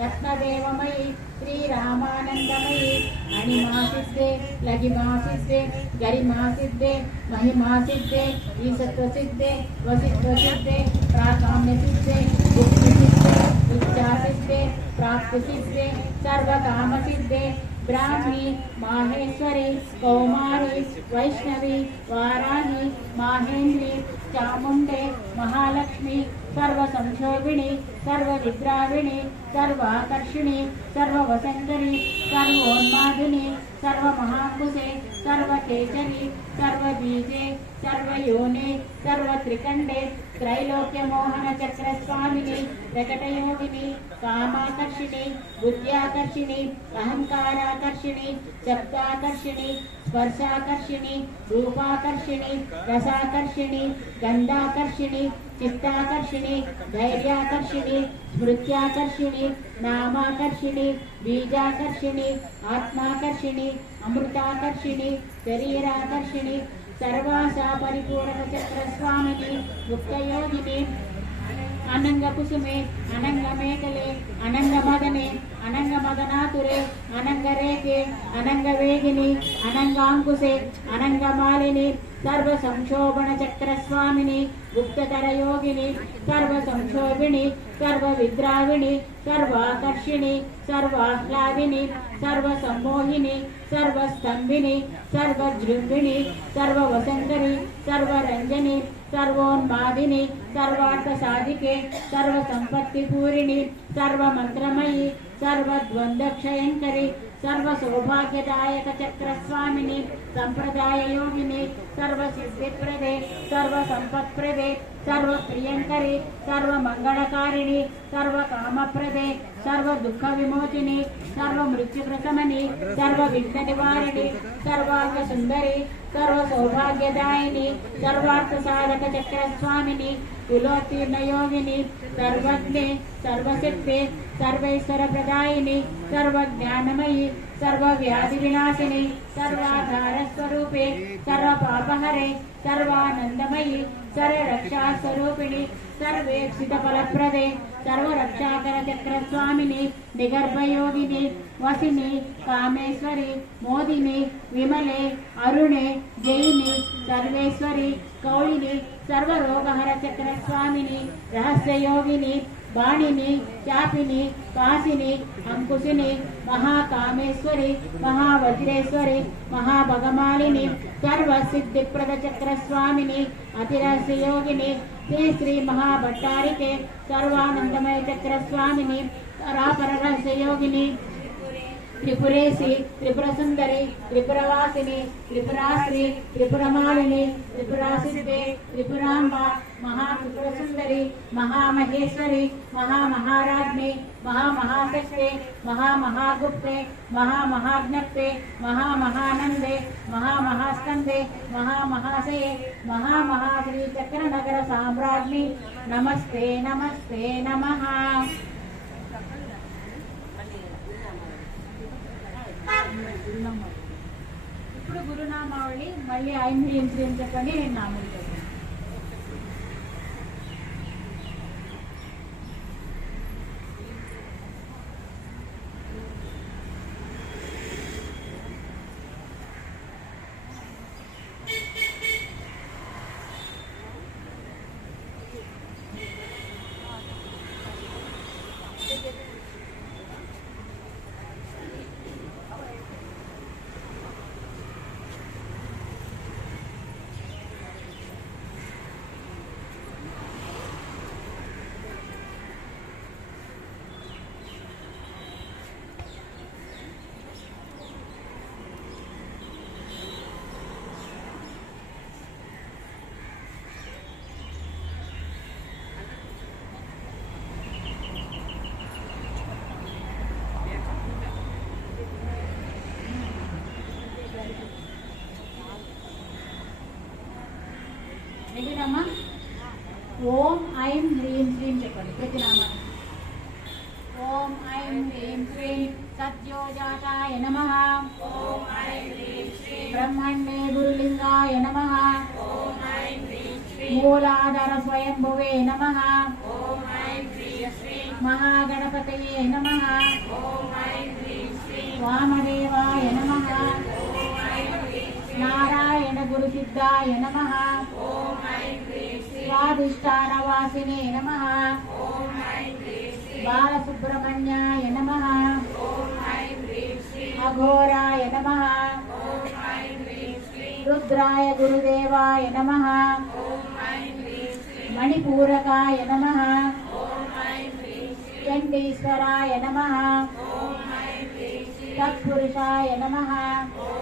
रत्नदेवमयी श्रीरामानन्दमयी अणिमासिद्धे लघिमासिद्धे गरिमासिद्धे महिमासिद्धे ईसत्वसिद्धे वसित्वसिद्धे प्राकाम्यसिद्धे बुद्धिसिद्धे इच्छासिद्धे प्राप्तिसिद्धे सर्वकामसिद्धे ब्राह्मी माहेश्वरी कौमारी वैष्णवी वाराही माहेन्द्री चामुंडे महालक्ष्मी सर्वसंक्षोभिणी सर्वविद्राविणी सर्वाकर्षिणी सर्ववसंकरी सर्वोन्मादिनी सर्वमहाकुशे सर्वकेचरी सर्वबीजे सर्वयोने सर्वत्रिकंडे त्रैलोक्यमोहनचक्रस्वामिनी प्रकटयोगिनी कामाकर्षिणी बुद्ध्याकर्षिणी अहंकाराकर्षिणी शब्दाकर्षिणी स्पर्शाकर्षिणी रूपाकर्षिणी रसाकर्षिणी गंधाकर्षिणी चित्ताकर्षिणी धैर्याकर्षिणी स्मृत्याकर्षिणी नामाकर्षिणी बीजाकर्षिणी आत्माकर्षिणी अमृताकर्षिणी शरीराकर्षिणी सर्वासा परिपूर्णचक्रस्वामिनी गुप्तयोगिनी अनंगकुसुमे अनंगमेखले अनंगमदने अनंगमदनातुरे अनंगरेखे अनंगवेगिनी अनंगांकुशे अनंगमालिनी सर्वसंक्षोभणचक्रस्वामिनी गुप्ततरयोगिनी सर्वसंक्षोभिणी सर्वविद्राविणी सर्वाकर्षिणी सर्वाह्लादिनी सर्वसम्मोहिनी सर्वस्तंभिनी सर्वजृंभिणी सर्ववसंकरी सर्वरंजनी सर्वोन्मादिनी सर्वार्थसाधिके सर्वसंपत्तिपूरिणी सर्वमंत्रमयी सर्वद्वंद्वक्षयंकरी सर्वसौभाग्यदायक चक्रस्वामिनी संप्रदाय योगिनी सर्वसिद्धिप्रदे सर्वसंपत्प्रदे सर्वप्रियंकरी सर्वमंगलकारिणी सर्वकामप्रदे सर्वदुःखविमोचिनी सर्वमृत्युप्रशमनी सर्वविघ्ननिवारिणी सर्वार्थसुंदरी सर्वसौभाग्यदायिनी सर्वार्थसाधक चक्रस्वामिनी कुलोत्तीर्णयोगिनी सर्वज्ञे सर्वसिद्धे सर्वैश्वरप्रदायिनी सर्वज्ञानमयी सर्वव्याधिविनाशिनी सर्वाधारस्वरूपे सर्वपापहरे सर्वानंदमयी सर्वरक्षास्वरूपिणी सर्वेक्षितफलप्रदे सर्वरक्षाकरचक्रस्वामिनी निगर्भयोगिनी वसिनी कामेश्वरी मोदिनी विमले अरुणे जयिनी सर्वेश्वरी कौलिनी सर्वरोगहरचक्रस्वामिनी रहस्ययोगिनी बाणिनी चापिनी कासिनी अंकुशिनी महाकामेश्वरी महावज्रेश्वरी महाभगमालिनी सर्वसिद्धिप्रदचक्रस्वामिनी अतिरहस्ययोगिनी श्री श्री महाभट्टारिके सर्वानंदमय चक्रस्वामिनी परापररहस्ययोगिनी त्रिपुरेशी त्रिपुरसुंदरी त्रिपुरवासिनी त्रिपुराश्री त्रिपुरमालिनी त्रिपुरासिद्धे त्रिपुरांबा महात्रिपुरसुंदरी महामहेश्वरी महामहाराज्ञी महामहाशक्ते महामहागुप्ते महामहाज्ञप्ते महामहानंदे महामहास्कंदे महामहाशये महामहाश्री चक्रनगर साम्राज्ञी नमस्ते नमस्ते नमः। ఇప్పుడు గురునామావళి మళ్ళీ ఐంద్రి ఇంద్రి అని చెప్పండి. నేను నామం చెప్పండి. ఏంటిదమ్మా? ఓం ఐం హ్రీం శ్రీం చెప్పండి ప్రతి నామాన్ని. ఓం ఐం హ్రీం శ్రీం సత్యోజాతాయ నమః. ఓం ఐం హ్రీం శ్రీం బ్రహ్మణ్యే గురులింగాయ నమః. ఓం ఐం హ్రీం శ్రీం మూలాధార స్వయంభువే నమః. ఓం ఐం హ్రీం శ్రీం మహాగణపతయే నమః. वामदेवाय नमः नारायण गुरुसिद्धाय नमः स्वादिष्ठानवासिने नमः बालसुब्रह्मण्याय नमः अघोराय नमः रुद्राय गुरुदेवाय नमः मणिपूरकाय नमः चण्डीश्वराय नमः तत्पुरुषाय नमः